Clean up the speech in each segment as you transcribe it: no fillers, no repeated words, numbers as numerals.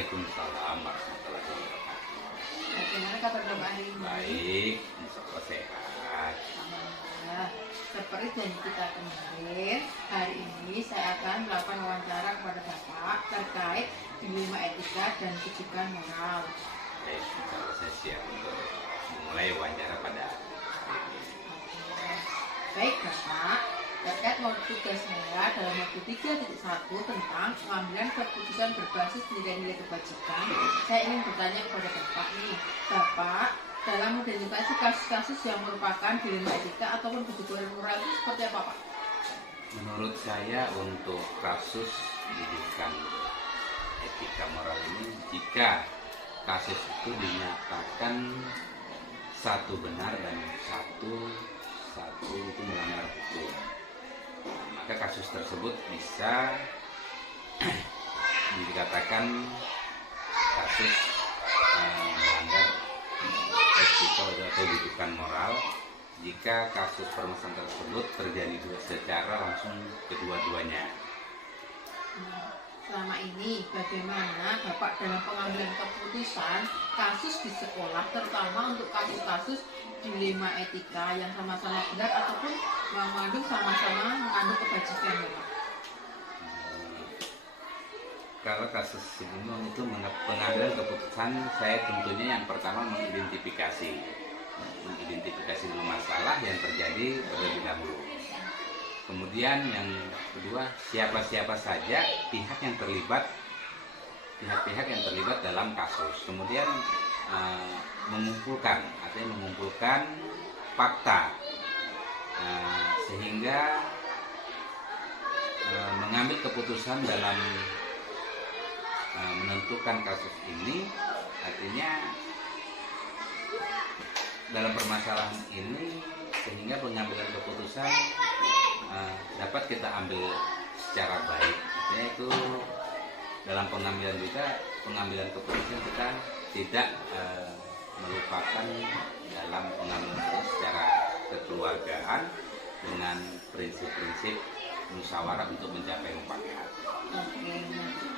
Waalaikumsalam warahmatullahi wabarakatuh. Bagaimana kabar Bapak hari ini? Baik, insyaallah sehat. Alhamdulillah. Seperti janji kita kemarin, hari ini saya akan melakukan wawancara kepada Bapak terkait dilema etika dan kejujuran moral. Baik, insyaallah saya siap untuk memulai wawancara pada hari ini. Baik Bapak, terkait modul tugas saya dalam modul 3.1 tentang pengambilan keputusan berbasis nilai-nilai kebajikan, saya ingin bertanya kepada Bapak nih, Bapak dalam mengidentifikasi kasus-kasus yang merupakan dilema etika ataupun kejujuran moral itu seperti apa Pak? Menurut saya untuk kasus didikan etika moral ini, jika kasus itu dinyatakan satu benar dan satu itu melanggar hukum, maka kasus tersebut bisa dikatakan kasus melanggar etika atau didikan moral jika kasus permasalahan tersebut terjadi secara langsung kedua-duanya. Selama ini bagaimana Bapak dalam pengambilan keputusan kasus di sekolah, terutama untuk kasus-kasus dilema etika yang sama-sama benar ataupun mengandung sama-sama mengandung kebajikan Bapak? Kalau kasus ini itu pengambilan keputusan, saya tentunya yang pertama mengidentifikasi dulu masalah yang terjadi terlebih dahulu. Kemudian yang kedua, siapa-siapa saja pihak-pihak yang terlibat dalam kasus. Kemudian mengumpulkan fakta sehingga mengambil keputusan dalam menentukan kasus ini. Artinya dalam permasalahan ini sehingga pengambilan keputusan dapat kita ambil secara baik. Artinya itu dalam pengambilan keputusan kita tidak melupakan dalam pengambilan keputusan secara kekeluargaan dengan prinsip-prinsip musyawarah untuk mencapai mufakat. Oke,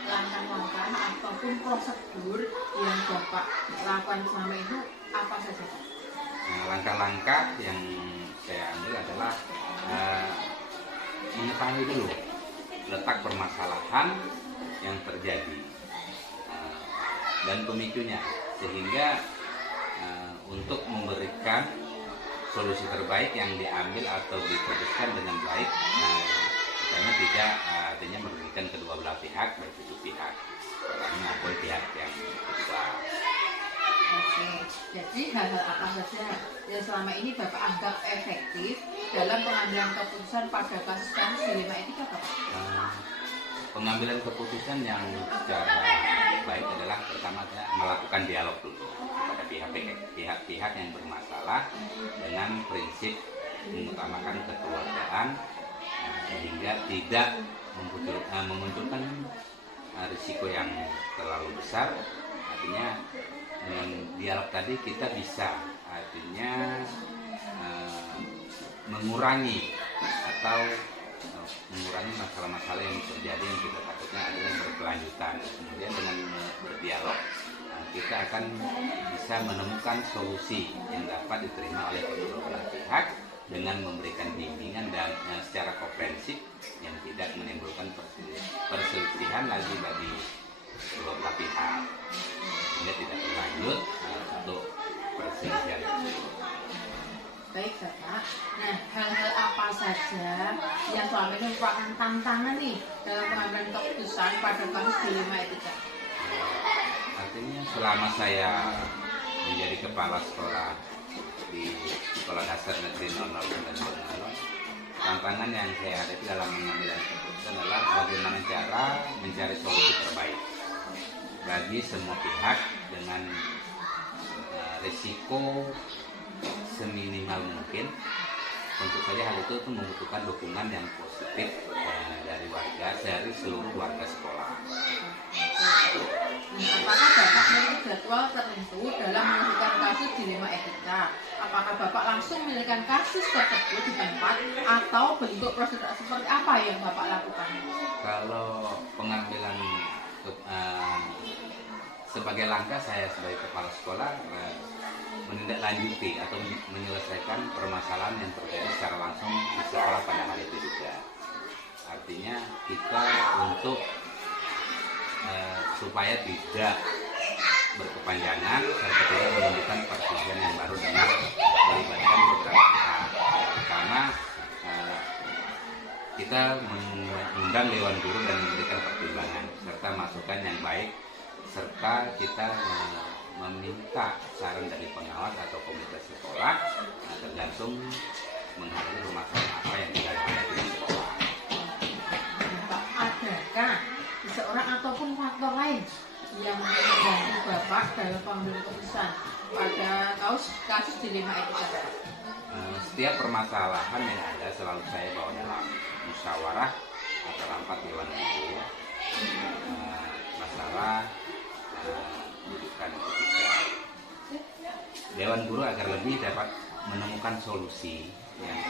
langkah-langkah ataupun prosedur yang Bapak lakukan selama itu apa saja Pak? Langkah-langkah yang saya ambil adalah mengetahui dulu letak permasalahan yang terjadi dan pemicunya, sehingga untuk memberikan solusi terbaik yang diambil atau diputuskan dengan baik, karena tidak artinya merugikan kedua belah pihak, baik itu pihak pertama maupun pihak yang kedua. Oke, jadi hal-hal apa saja yang selama ini Bapak anggap efektif dalam pengambilan keputusan pada kasus-kasus dilema etika Bapak? Pengambilan keputusan yang secara baik adalah pertama melakukan dialog dulu kepada pihak-pihak yang bermasalah dengan prinsip mengutamakan kekeluargaan, sehingga tidak memunculkan risiko yang terlalu besar. Artinya dengan dialog tadi kita bisa mengurangi masalah-masalah yang terjadi yang kita takutnya adalah berkelanjutan. Kemudian dengan berdialog kita akan bisa menemukan solusi yang dapat diterima oleh kedua belah pihak dengan memberikan bimbingan dan secara komprehensif yang tidak menimbulkan perselisihan lagi bagi kedua belah pihak, sehingga tidak berlanjut untuk perselisihan tersebut. Baik Bapak, nah hal-hal apa saja yang selama ini merupakan tantangan nih dalam pengambilan keputusan pada kasus dilema etika? Artinya selama saya menjadi kepala sekolah di Sekolah Dasar Negeri 00 dan Alun-Alun, tantangan yang saya hadapi dalam mengambil keputusan adalah bagaimana cara mencari solusi terbaik bagi semua pihak dengan risiko seminimal mungkin. Tentu saja hal itu membutuhkan dukungan yang positif dari seluruh warga sekolah. Apakah Bapak memiliki jadwal tertentu dalam menyelesaikan kasus dilema etika? Apakah Bapak langsung menyelesaikan kasus tersebut di tempat atau bentuk prosedur seperti apa yang Bapak lakukan? Kalau pengambilan sebagai langkah saya sebagai kepala sekolah menindaklanjuti atau menyelesaikan permasalahan yang terjadi secara langsung di sekolah pada hari itu juga. Artinya kita untuk supaya tidak berkepanjangan serta tidak menimbulkan perselisihan yang baru dengan melibatkan beberapa pihak. Pertama, kita mengundang Dewan Guru dan memberikan pertimbangan serta masukan yang baik, serta kita meminta saran dari pengawas atau komunitas sekolah tergantung menghadapi permasalahan apa yang dihadapi di sekolah. Bapak, adakah seseorang ataupun faktor lain yang membantu Bapak dalam pengambilan keputusan pada kasus dilema etika? Setiap permasalahan yang ada selalu saya bawa dalam musyawarah atau rapat Dewan Guru, masalah pendidikan etika. Dewan Guru agar lebih dapat menemukan solusi yang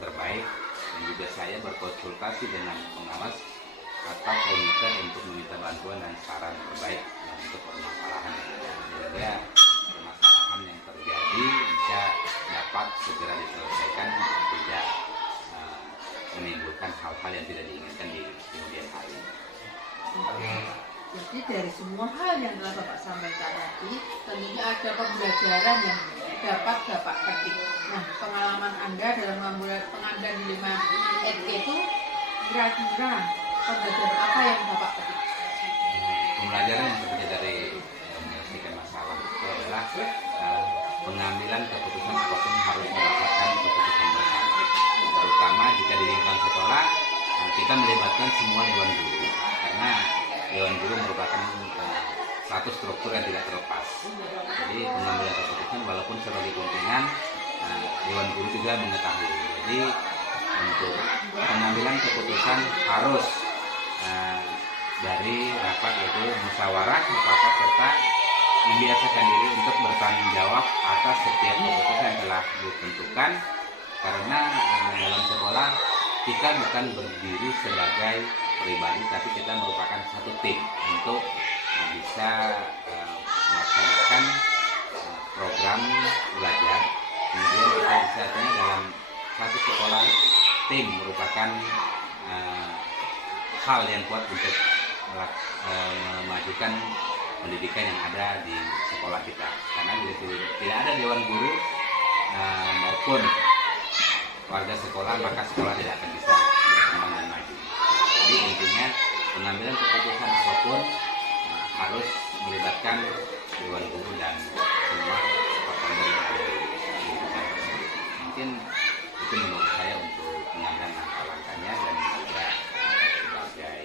terbaik, dan juga saya berkonsultasi dengan pengawas atau komite untuk meminta bantuan dan saran terbaik untuk permasalahan yang ada, sehingga permasalahan yang terjadi bisa dapat segera diselesaikan, tidak menimbulkan hal-hal yang tidak diinginkan di kemudian hari. Jadi dari semua hal yang telah Bapak sampaikan tadi, tentunya ada pembelajaran yang dapat Bapak petik. Nah, pengalaman Anda dalam pengambilan dilema etika itu kira-kira pembelajaran apa yang Bapak petik? Pembelajaran yang terjadi dari menyelesaikan masalah itu adalah pengambilan keputusan apapun harus mendapatkan keputusan bersama. Terutama jika di lingkungan sekolah kita melibatkan semua Dewan Guru, karena Dewan Guru merupakan satu struktur yang tidak terlepas. Jadi pengambilan keputusan walaupun sebagai pimpinan, Dewan Guru juga mengetahui. Jadi untuk pengambilan keputusan harus dari rapat, yaitu musyawarah mufakat, serta membiasakan diri untuk bertanggung jawab atas setiap keputusan yang telah ditentukan, karena dalam sekolah kita bukan berdiri sebagai pribadi, tapi kita merupakan satu tim untuk bisa melaksanakan program belajar. Kemudian kita bisa dalam satu sekolah, tim merupakan hal yang kuat untuk memajukan pendidikan yang ada di sekolah kita. Karena tidak ada Dewan Guru maupun warga sekolah, maka sekolah tidak akan bisa berkembang dan maju. Jadi intinya pengambilan keputusan apapun harus melibatkan Dewan Guru dan semua partner yang ada di lingkungan tersebut. Mungkin itu menurut saya untuk pengambilan langkah-langkahnya, dan juga sebagai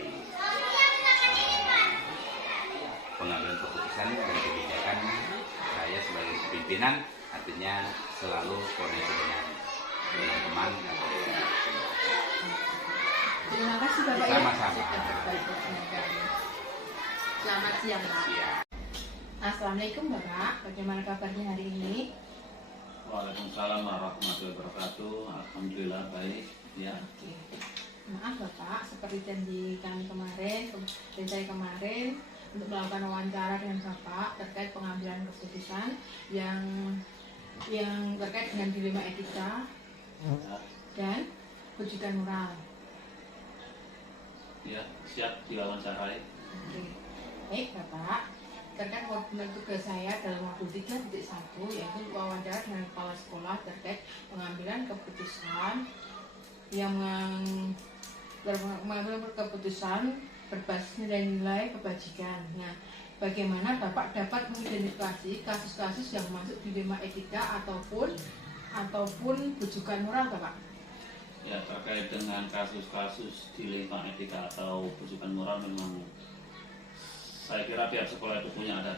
pengambilan keputusan dan kebijakan saya sebagai pimpinan, artinya selalu koordinasi dengan teman-teman. Terima kasih Bapak. Sama-sama. Selamat siang Pak. Ya. Assalamualaikum Bapak, bagaimana kabarnya hari ini? Waalaikumsalam warahmatullahi wabarakatuh. Alhamdulillah baik. Ya. Oke. Maaf Bapak, seperti janji kami kemarin, dan saya kemarin untuk melakukan wawancara dengan Bapak terkait pengambilan keputusan yang terkait dengan dilema etika dan wujudan moral. Ya, siap diwawancarai. Oke. Baik Bapak, terkait koordinat tugas saya dalam waktu 3.1, yaitu wawancara dengan kepala sekolah terkait pengambilan keputusan yang mengambil keputusan berbasis nilai-nilai kebajikan. Nah, bagaimana Bapak dapat mengidentifikasi kasus-kasus yang masuk dilema etika ataupun bujukan moral, Bapak? Ya, terkait dengan kasus-kasus dilema etika atau bujukan moral, memang saya kira tiap sekolah itu punya ada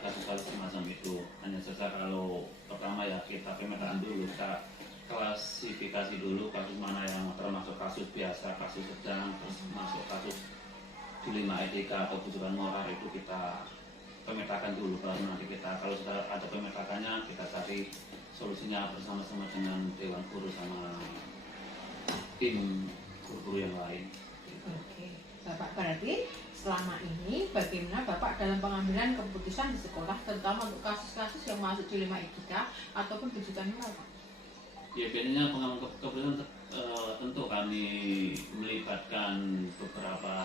kasus-kasus semacam itu. Hanya saja kalau pertama ya kita pemetaan dulu, kita klasifikasi dulu kasus mana yang termasuk kasus biasa, kasus sedang, terus masuk kasus dilema etika atau bujukan moral, itu kita pemetakan dulu. Baru nanti kita kalau sudah ada pemetakannya, kita cari solusinya bersama-sama dengan Dewan Guru sama tim guru-guru yang lain. Oke. Bapak, berarti selama ini bagaimana Bapak dalam pengambilan keputusan di sekolah, terutama untuk kasus-kasus yang masuk dilema etika ataupun kejutan moral, Pak? Ya, biasanya pengambilan keputusan tentu kami melibatkan beberapa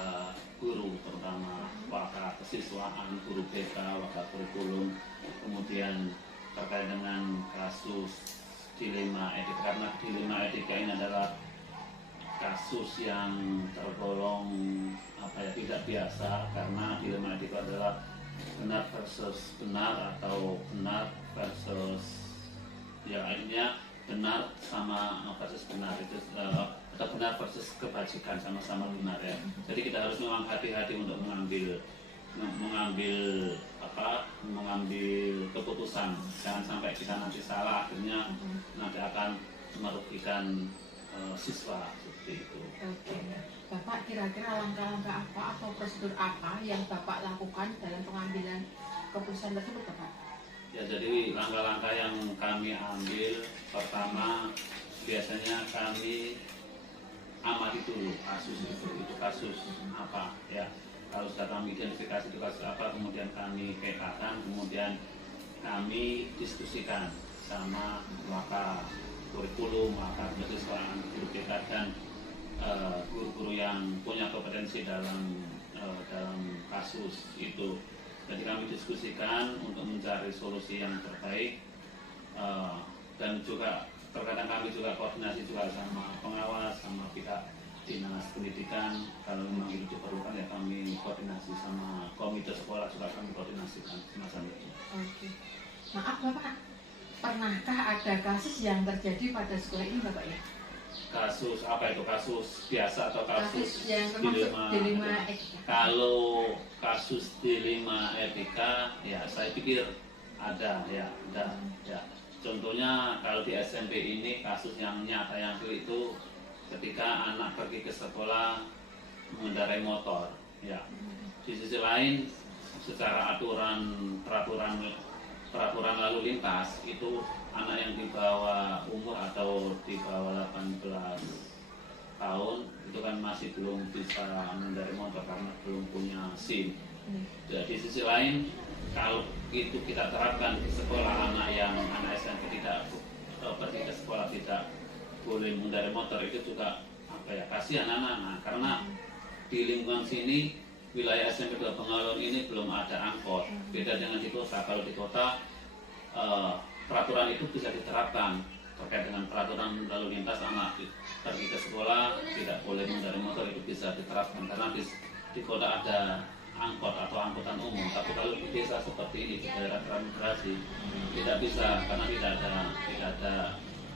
guru, terutama wakil kesiswaan, guru BK, wakil kurikulum, kemudian terkait dengan kasus dilema etika, karena dilema etika ini adalah kasus yang tergolong tidak biasa, karena dilema etika adalah benar versus benar atau benar versus akhirnya benar sama versus benar itu atau benar versus kebajikan sama-sama benar ya. Jadi kita harus memang hati-hati untuk mengambil keputusan, jangan sampai kita nanti salah, akhirnya nanti akan merugikan siswa seperti itu. Oke, Bapak kira-kira langkah-langkah apa atau prosedur apa yang Bapak lakukan dalam pengambilan keputusan tersebut, Bapak? Ya, jadi langkah-langkah yang kami ambil, pertama biasanya kami amati dulu kasus itu kasus apa ya. Kalau sudah kami identifikasi itu kasus apa, kemudian kami petakan, kemudian kami diskusikan sama wakil kurikulum, wakil kesiswaan, guru BK dan guru-guru yang punya kompetensi dalam kasus itu. Jadi kami diskusikan untuk mencari solusi yang terbaik, dan juga terkadang kami juga koordinasi juga sama pengawas, sama pihak dinas pendidikan. Kalau memang itu diperlukan ya kami koordinasi sama komite sekolah, juga kami koordinasikan semacam itu. Oke. Maaf Bapak, pernahkah ada kasus yang terjadi pada sekolah ini Bapak ya? Kasus apa itu? Kasus biasa atau kasus yang dilema etika? Kalau kasus dilema etika ya saya pikir ada ya. Contohnya kalau di SMP ini kasus yang nyata yang itu ketika anak pergi ke sekolah mengendarai motor ya. Di sisi lain secara peraturan lalu lintas itu anak yang di bawah umur atau di bawah 18 tahun itu kan masih belum bisa mengendarai motor karena belum punya SIM. Jadi di sisi lain kalau itu kita terapkan di sekolah, anak SMP tidak pergi ke sekolah tidak boleh mengendarai motor, itu juga kasihan anak-anak, karena di lingkungan sini wilayah SMP 2 Bengawan ini belum ada angkot. Beda dengan di kota. Kalau di kota peraturan itu bisa diterapkan terkait dengan peraturan lalu lintas, anak pergi ke sekolah tidak boleh mengendarai motor, itu bisa diterapkan karena di kota ada angkot atau angkutan umum. Tapi kalau di desa seperti ini, di daerah transmigrasi tidak bisa karena tidak ada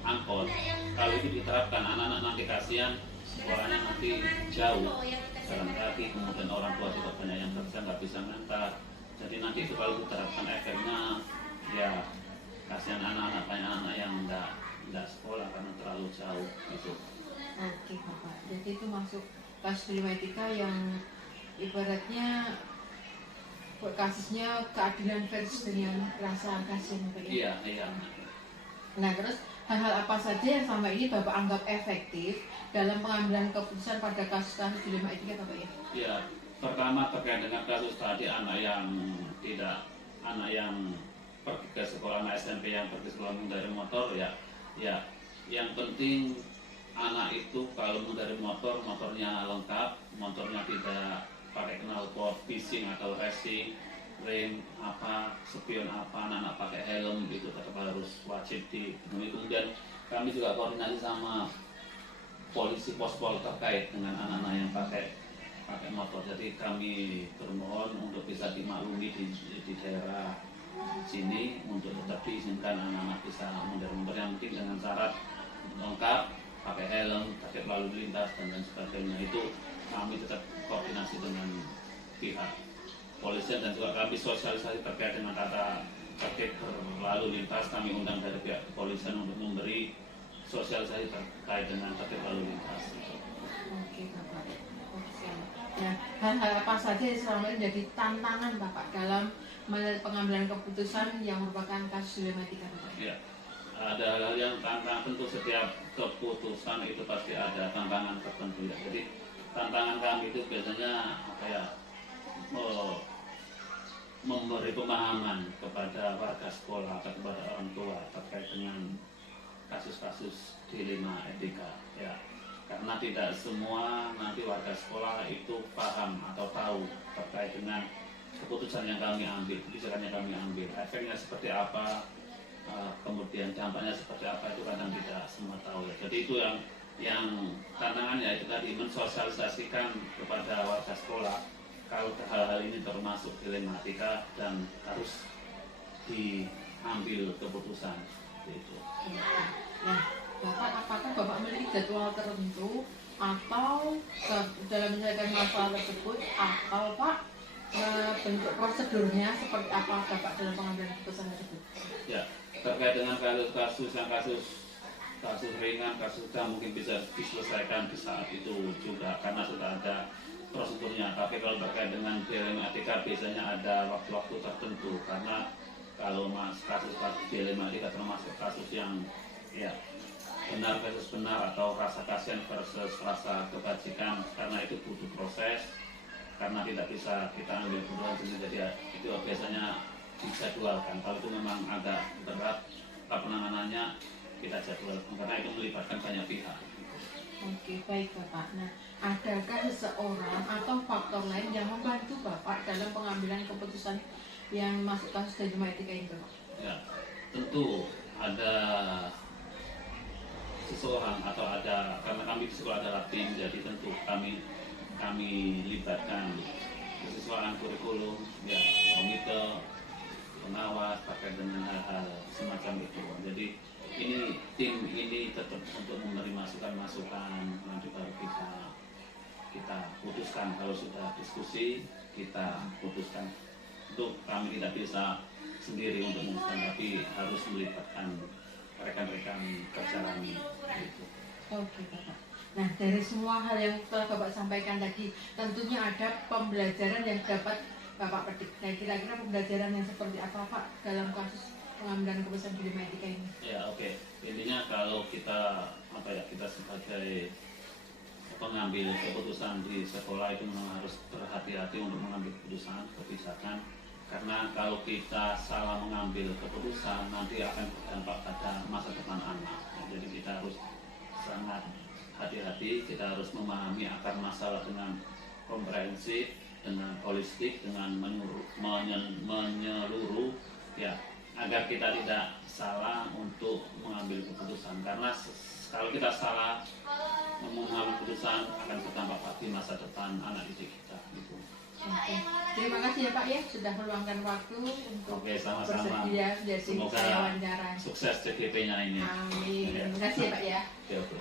angkot. Kalau itu diterapkan, anak-anak nanti kasihan, sekolahnya nanti jauh jalan kaki, kemudian orang tua juga banyak yang kerja nggak bisa ngantar. Jadi nanti itu kalau diterapkan efeknya ya kasihan anak-anak, banyak anak yang nggak sekolah karena terlalu jauh gitu. Oke Bapak, jadi itu masuk kasus dilema etika yang ibaratnya kasusnya keadilan versus dengan rasa kasihan Bapak ya? Iya. Nah terus hal-hal apa saja yang selama ini Bapak anggap efektif dalam pengambilan keputusan pada kasus-kasus dilema etika Bapak ya? Ya, pertama terkait dengan kasus tadi anak yang pergi ke sekolah, anak SMP yang pergi sekolah mengendarai motor ya yang penting anak itu kalau mengendarai motornya lengkap, motornya tidak pakai knalpot, bising atau racing, rem spion anak-anak pakai helm, itu tetap harus wajib dipenuhi. Kemudian kami juga koordinasi sama polisi pospol terkait dengan anak-anak yang pakai motor. Jadi kami bermohon untuk bisa dimaklumi di daerah sini untuk tetap diizinkan anak-anak bisa mengendarai motor, yang penting dengan syarat lengkap, pakai helm, tertib lalu lintas dan lain sebagainya. Itu kami tetap koordinasi dengan pihak polisian dan juga kami sosialisasi terkait dengan kata tertib berlalu lintas. Kami undang dari pihak kepolisian untuk memberi sosialisasi terkait dengan tertib lalu lintas. Oke Bapak. Nah, hal-hal apa saja yang selama ini jadi tantangan Bapak dalam pengambilan keputusan yang merupakan kasus dilema etika Bapak? Ya, ada hal-hal yang tantangan, tentu setiap keputusan itu pasti ada tantangan tertentu ya. Jadi tantangan kami itu biasanya apa ya, memberi pemahaman kepada warga sekolah atau kepada orang tua terkait dengan kasus-kasus dilema etika ya, karena tidak semua nanti warga sekolah itu paham atau tahu terkait dengan keputusan yang kami ambil, kebijakan yang kami ambil, efeknya seperti apa, kemudian dampaknya seperti apa, itu kadang tidak semua tahu ya. Jadi itu yang tantangannya itu tadi, mensosialisasikan kepada warga sekolah kalau hal-hal ini termasuk dilematika dan harus diambil keputusan gitu. Nah, Bapak, apakah Bapak memiliki jadwal tertentu atau dalam menyelesaikan masalah tersebut, atau Pak bentuk prosedurnya seperti apa Bapak dalam pengambilan keputusan tersebut? Ya, terkait dengan kasus ringan, kasus sedang mungkin bisa diselesaikan di saat itu juga karena sudah ada prosedurnya. Tapi kalau terkait dengan dilema etika biasanya ada waktu-waktu tertentu, karena kalau kasus-kasus dilema etika termasuk kasus yang ya benar versus benar atau rasa kasihan versus rasa kebajikan, karena itu butuh proses, karena tidak bisa kita ambil keputusan sendiri, jadi ya, itu biasanya dijadwalkan. Kalau itu memang agak berat penanganannya, kita jadwalkan karena itu melibatkan banyak pihak. Oke, baik Bapak. Nah, adakah seseorang atau faktor lain yang membantu Bapak dalam pengambilan keputusan yang masuk kasus dilema etika itu, Pak? Ya, tentu ada seseorang atau ada, karena kami di sekolah adalah tim, jadi tentu kami libatkan kesesuaian kurikulum, ya, komite, pengawas terkait dengan hal-hal semacam itu. Jadi tim ini tetap untuk memberi masukan-masukan, nanti baru kita putuskan. Kalau sudah diskusi kita putuskan. Untuk kami tidak bisa sendiri untuk memutuskan, tapi harus melibatkan rekan-rekan kerja kami gitu. Oke Bapak. Nah, dari semua hal yang telah Bapak sampaikan tadi, tentunya ada pembelajaran yang dapat Bapak petik. Nah, kira-kira pembelajaran yang seperti apa Pak dalam kasus pengambilan keputusan dilema etika ini? Ya, oke. Intinya kalau kita kita sebagai pengambil keputusan di sekolah itu memang harus berhati-hati untuk mengambil keputusan kebijakan, karena kalau kita salah mengambil keputusan nanti akan berdampak pada masa depan anak. Jadi kita harus sangat hati-hati, kita harus memahami akar masalah dengan komprehensif, dengan holistik, dengan menyeluruh ya, agar kita tidak salah untuk mengambil keputusan, karena kalau kita salah mengambil keputusan akan berdampak pada masa depan anak didik kita gitu. Oke. Terima kasih ya Pak ya sudah meluangkan waktu untuk sama-sama. bersedia menjadi Semoga saya wawancara. sukses CGP-nya ini. Amin. Ya. Terima kasih ya Pak ya. Oke.